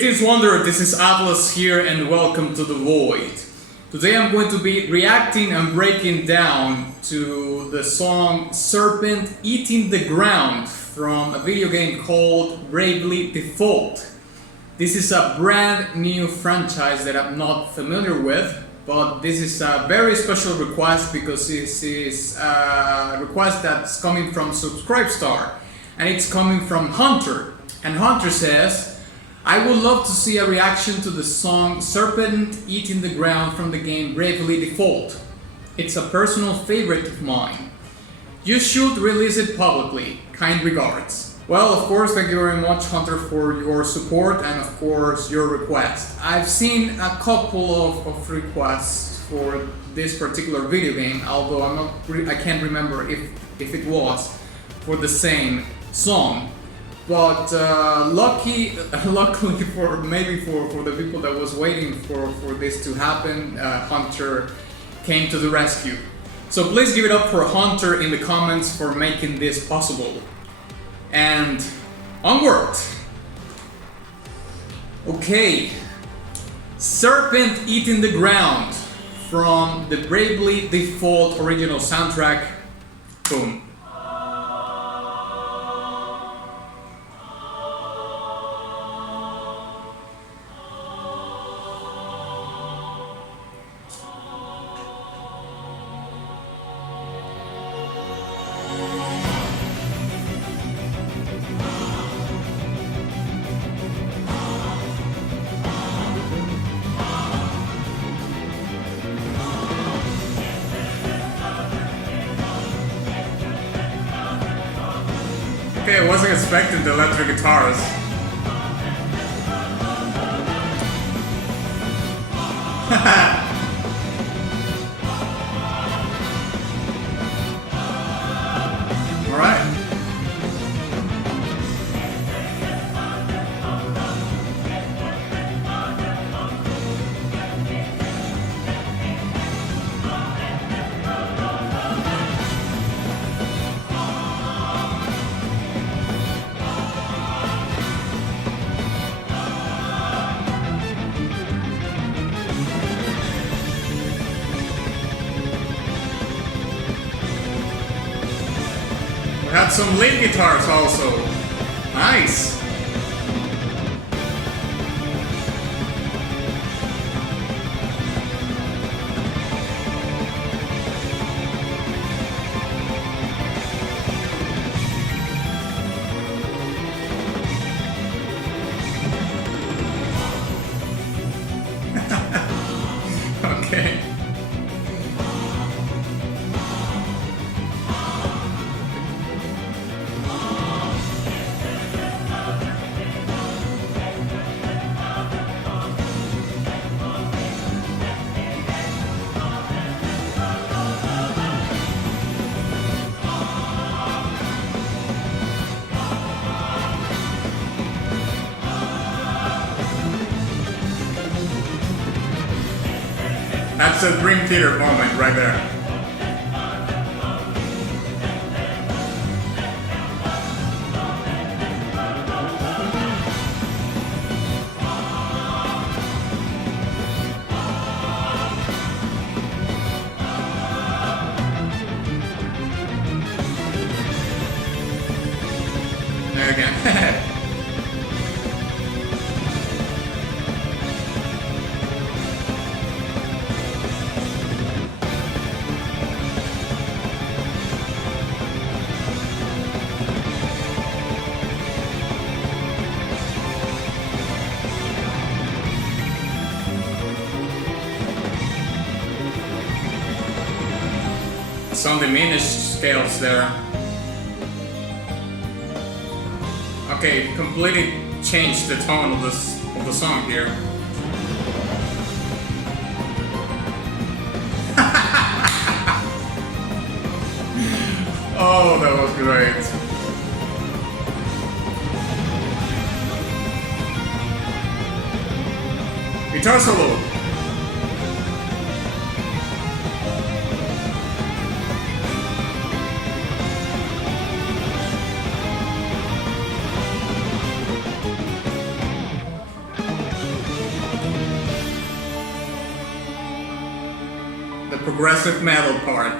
Greetings Wanderer, this is Atlas here and welcome to the Void. Today I'm going to be reacting and breaking down to the song Serpent Eating the Ground from a video game called Bravely Default. This is a brand new franchise that I'm not familiar with, but this is a very special request because this is a request that's coming from Subscribestar and it's coming from Hunter. And Hunter says, I would love to see a reaction to the song Serpent Eating the Ground from the game Bravely Default. It's a personal favorite of mine. You should release it publicly. Kind regards. Well, of course, thank you very much, Hunter, for your support and of course your request. I've seen a couple of requests for this particular video game, although I can't remember if it was for the same song. But luckily for the people that was waiting for this to happen, Hunter came to the rescue. So please give it up for Hunter in the comments for making this possible. And onward! Okay, Serpent Eating the Ground from the Bravely Default original soundtrack. Boom. Okay, I wasn't expecting the electric guitars. Alright. We had some lead guitars also. Nice. Okay. That's a Dream Theater moment right there. There again. Some diminished scales there. Okay, completely changed the tone of the song here. Oh, that was great. Guitar solo. progressive metal part.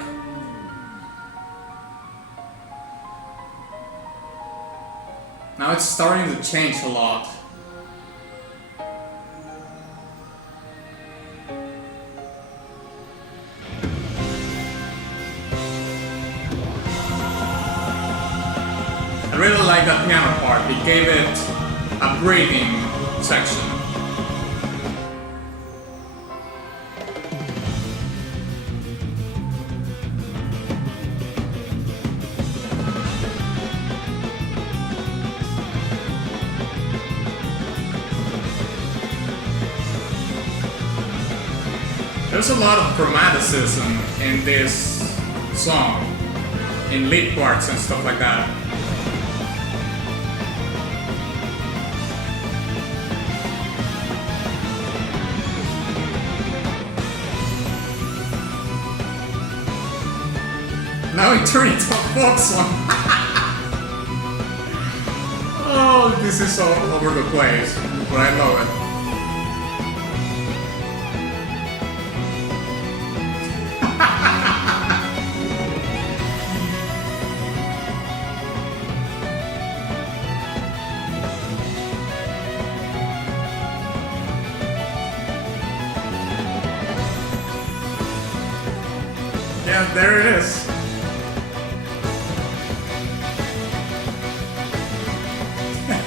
Now it's starting to change a lot. I really like that piano part. It gave it a breathing section. There's a lot of chromaticism in this song, in lead parts and stuff like that. Now it turned into a folk song. Oh, this is all over the place, but I love it. Yeah, there it is.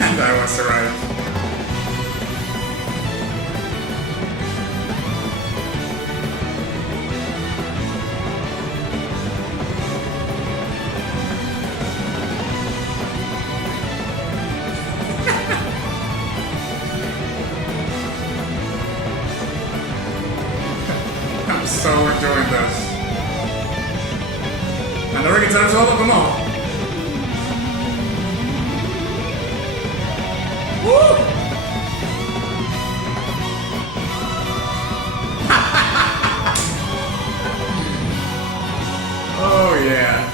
And I was right. I'm so enjoying this. And the rhythm guitars all of them all. Woo! Oh yeah.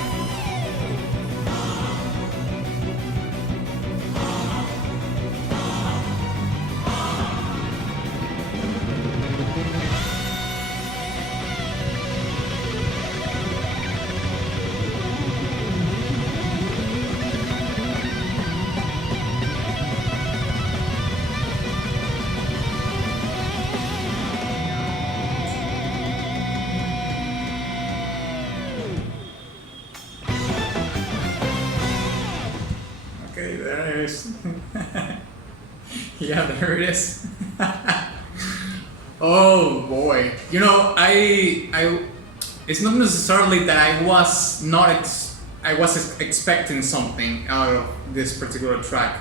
Okay, there it is. Yeah, there it is. Oh boy. You know, it's not necessarily that I was expecting something out of this particular track.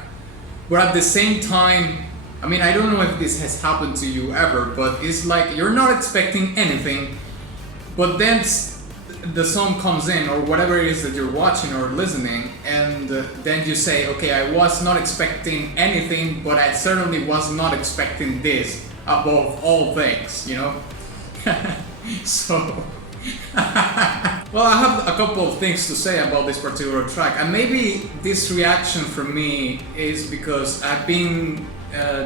But at the same time, I mean, I don't know if this has happened to you ever, but it's like you're not expecting anything, but then the song comes in, or whatever it is that you're watching or listening, and then you say, okay, I was not expecting anything, but I certainly was not expecting this above all things, you know? So, well, I have a couple of things to say about this particular track, and maybe this reaction from me is because I've been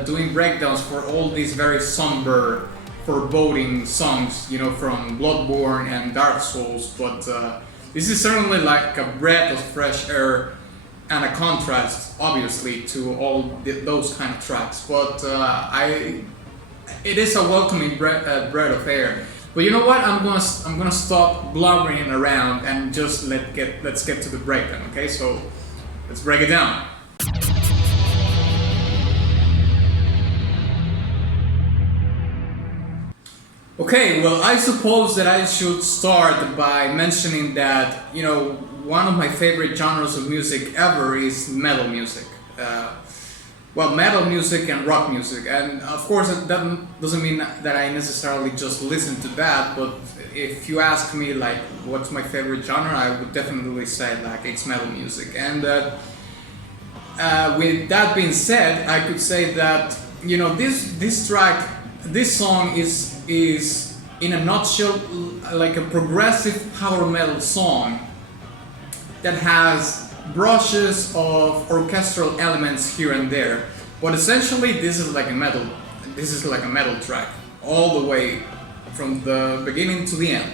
doing breakdowns for all these very somber, foreboding songs, you know, from Bloodborne and Dark Souls, but this is certainly like a breath of fresh air and a contrast, obviously, to all those kind of tracks. But it is a welcoming breath of air. But you know what? I'm gonna stop blubbering around and just let's get to the breakdown. Okay, so let's break it down. Okay, well, I suppose that I should start by mentioning that, you know, one of my favorite genres of music ever is metal music. Well, metal music and rock music, and of course that doesn't mean that I necessarily just listen to that, but if you ask me like what's my favorite genre, I would definitely say like it's metal music. And with that being said, I could say that, you know, this song is in a nutshell like a progressive power metal song that has brushes of orchestral elements here and there, but essentially this is like a metal track all the way from the beginning to the end.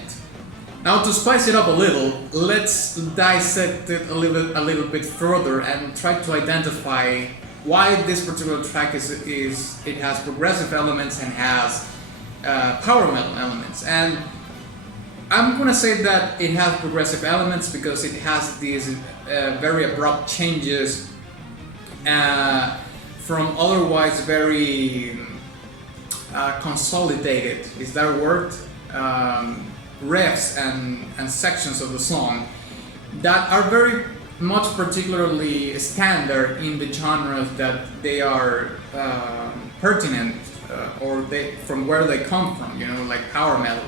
Now to spice it up a little, let's dissect it a little bit further and try to identify why this particular track it has progressive elements and has power metal elements. And I'm gonna say that it has progressive elements because it has these very abrupt changes from otherwise very consolidated, is that a word? Riffs and sections of the song that are very much particularly standard in the genres that they are pertinent or from where they come from, you know, like power metal.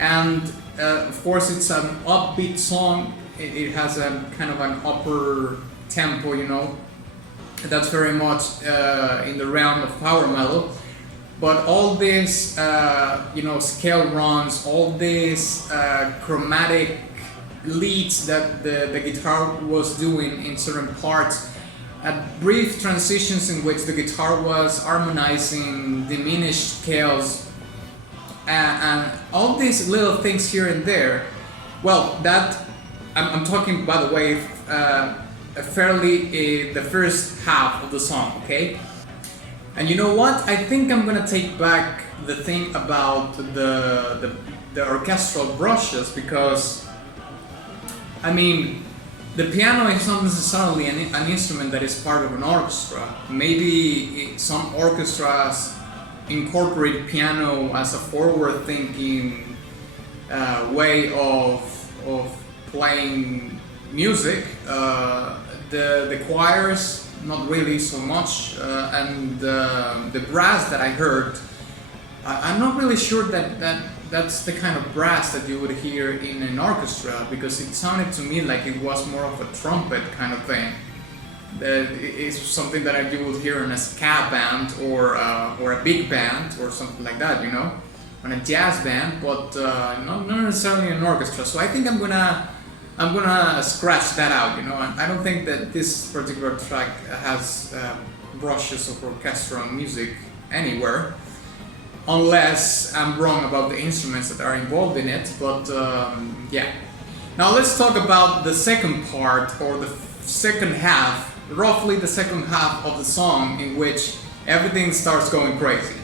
And of course it's an upbeat song. It has a kind of an upper tempo, you know, that's very much in the realm of power metal. But all these, you know, scale runs, all these chromatic leads that the guitar was doing in certain parts, brief transitions in which the guitar was harmonizing diminished scales, and all these little things here and there. Well, that I'm talking, by the way, fairly the first half of the song, okay? And you know what? I think I'm gonna take back the thing about the orchestral brushes, because I mean, the piano is not necessarily an instrument that is part of an orchestra. Maybe some orchestras incorporate piano as a forward-thinking way of playing music. The choirs, not really so much, and the brass that I heard, I'm not really sure that's the kind of brass that you would hear in an orchestra, because it sounded to me like it was more of a trumpet kind of thing. That is something that you would hear in a ska band or a big band or something like that, you know, on a jazz band, but not necessarily an orchestra. So I think I'm gonna scratch that out, you know. And I don't think that this particular track has brushes of orchestral music anywhere, unless I'm wrong about the instruments that are involved in it. But yeah. Now let's talk about the second part, or the second half, roughly the second half of the song, in which everything starts going crazy.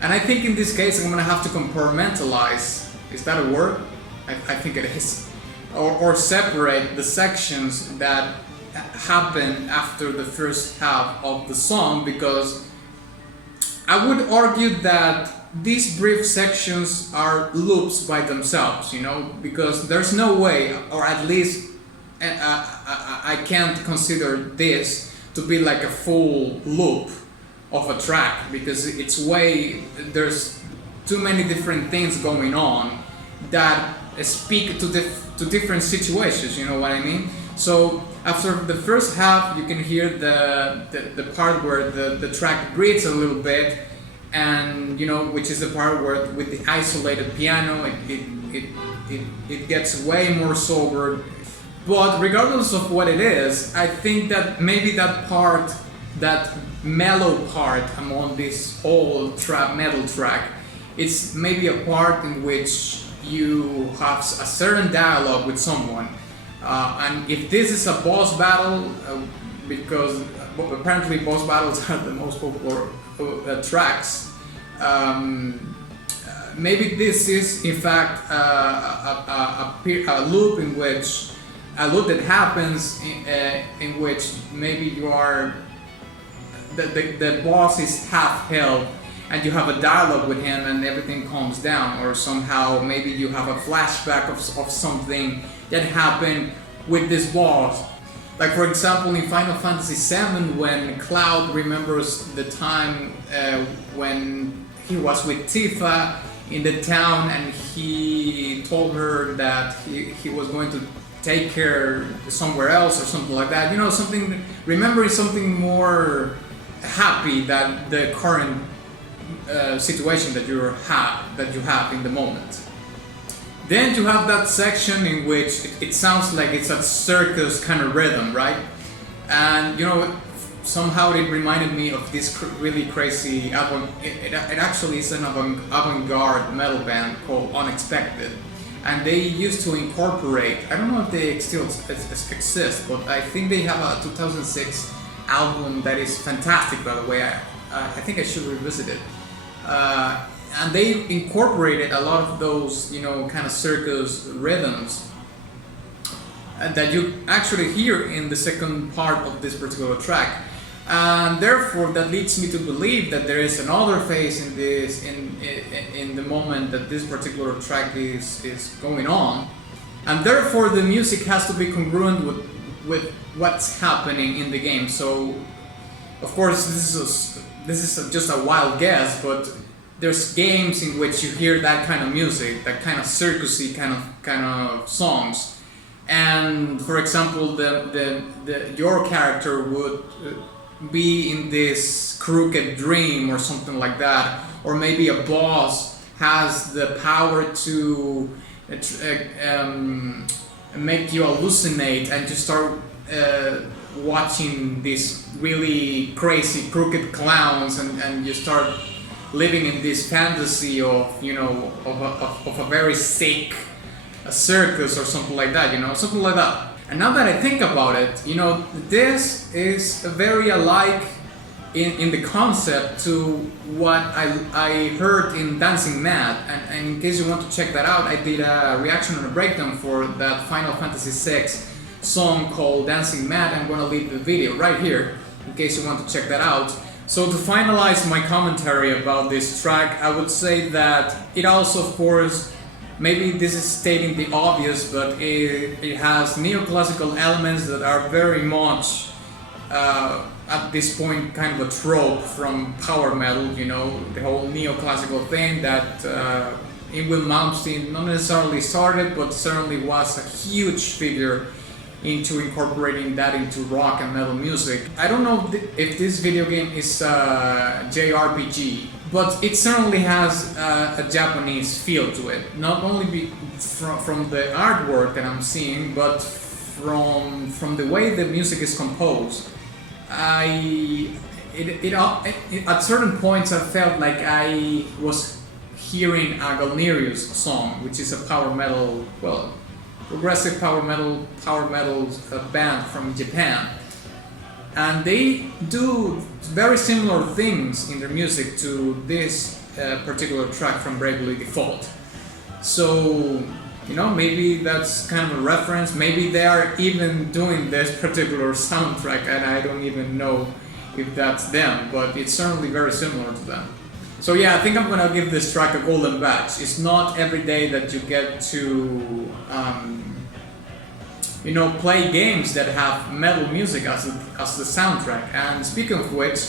And I think in this case I'm gonna have to compartmentalize, is that a word? I think it is. Or separate the sections that happen after the first half of the song, because I would argue that these brief sections are loops by themselves, you know, because there's no way, or at least I can't consider this to be like a full loop of a track, because there's too many different things going on that speak to different situations, you know what I mean? So after the first half, you can hear the part where the track breathes a little bit, and you know, which is the part where with the isolated piano it gets way more sober. But regardless of what it is, I think that maybe that part, that mellow part among this whole trap metal track, it's maybe a part in which you have a certain dialogue with someone, and if this is a boss battle, because apparently boss battles are the most popular tracks, maybe this is in fact a loop in which a loop that happens in which maybe you are the boss is half held, and you have a dialogue with him and everything calms down, or somehow maybe you have a flashback of something that happened with this boss. Like for example in Final Fantasy VII, when Cloud remembers the time when he was with Tifa in the town, and he told her that he was going to take her somewhere else or something like that, you know, something, remembering something more happy than the current situation that you have in the moment. Then you have that section in which it sounds like it's a circus kind of rhythm, right? And you know, somehow it reminded me of this really crazy album. It actually is an avant-garde metal band called Unexpected. and they used to incorporate, I don't know if they still exist, but I think they have a 2006 album that is fantastic, by the way. I think I should revisit it. And they incorporated a lot of those, you know, kind of circus rhythms that you actually hear in the second part of this particular track. And therefore that leads me to believe that there is another phase in this, in the moment that this particular track is going on, and therefore the music has to be congruent with what's happening in the game. So of course this is just a wild guess, but there's games in which you hear that kind of music, that kind of circusy kind of songs, and for example your character would be in this crooked dream or something like that, or maybe a boss has the power to make you hallucinate and to start watching these really crazy crooked clowns, and you start living in this fantasy of, you know, of a very sick circus or something like that, you know, something like that. And now that I think about it, you know, this is very alike in the concept to what I heard in Dancing Mad. And in case you want to check that out, I did a reaction and a breakdown for that Final Fantasy VI song called Dancing Mad. I'm gonna leave the video right here in case you want to check that out. So to finalize my commentary about this track, I would say that it also, of course, maybe this is stating the obvious, but it has neoclassical elements that are very much at this point kind of a trope from power metal, you know, the whole neoclassical thing that Ingrid Malmsteen not necessarily started, but certainly was a huge figure into incorporating that into rock and metal music. I don't know if this video game is a JRPG, but it certainly has a Japanese feel to it. Not only from the artwork that I'm seeing, but from the way the music is composed. At certain points I felt like I was hearing a Galnerius song, which is a power metal, well, progressive power metal band from Japan. And they do very similar things in their music to this particular track from Bravely Default. So, you know, maybe that's kind of a reference. Maybe they are even doing this particular soundtrack and I don't even know if that's them, but it's certainly very similar to them. So yeah, I think I'm gonna give this track a golden badge. It's not every day that you get to you know, play games that have metal music as the soundtrack. And speaking of which,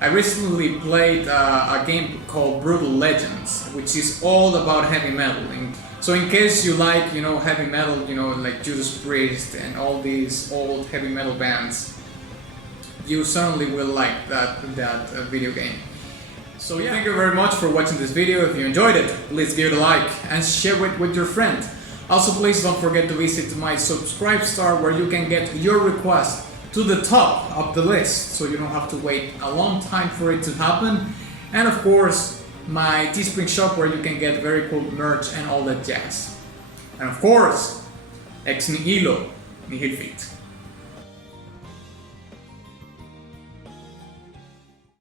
I recently played a game called Brutal Legends, which is all about heavy metal. So in case you like, you know, heavy metal, you know, like Judas Priest and all these old heavy metal bands, you certainly will like that video game. So yeah, thank you very much for watching this video. If you enjoyed it, please give it a like and share it with your friend. Also, please don't forget to visit my subscribe star where you can get your request to the top of the list, so you don't have to wait a long time for it to happen. And of course, my Teespring shop where you can get very cool merch and all that jazz. And of course, ex nihilo nihil fit.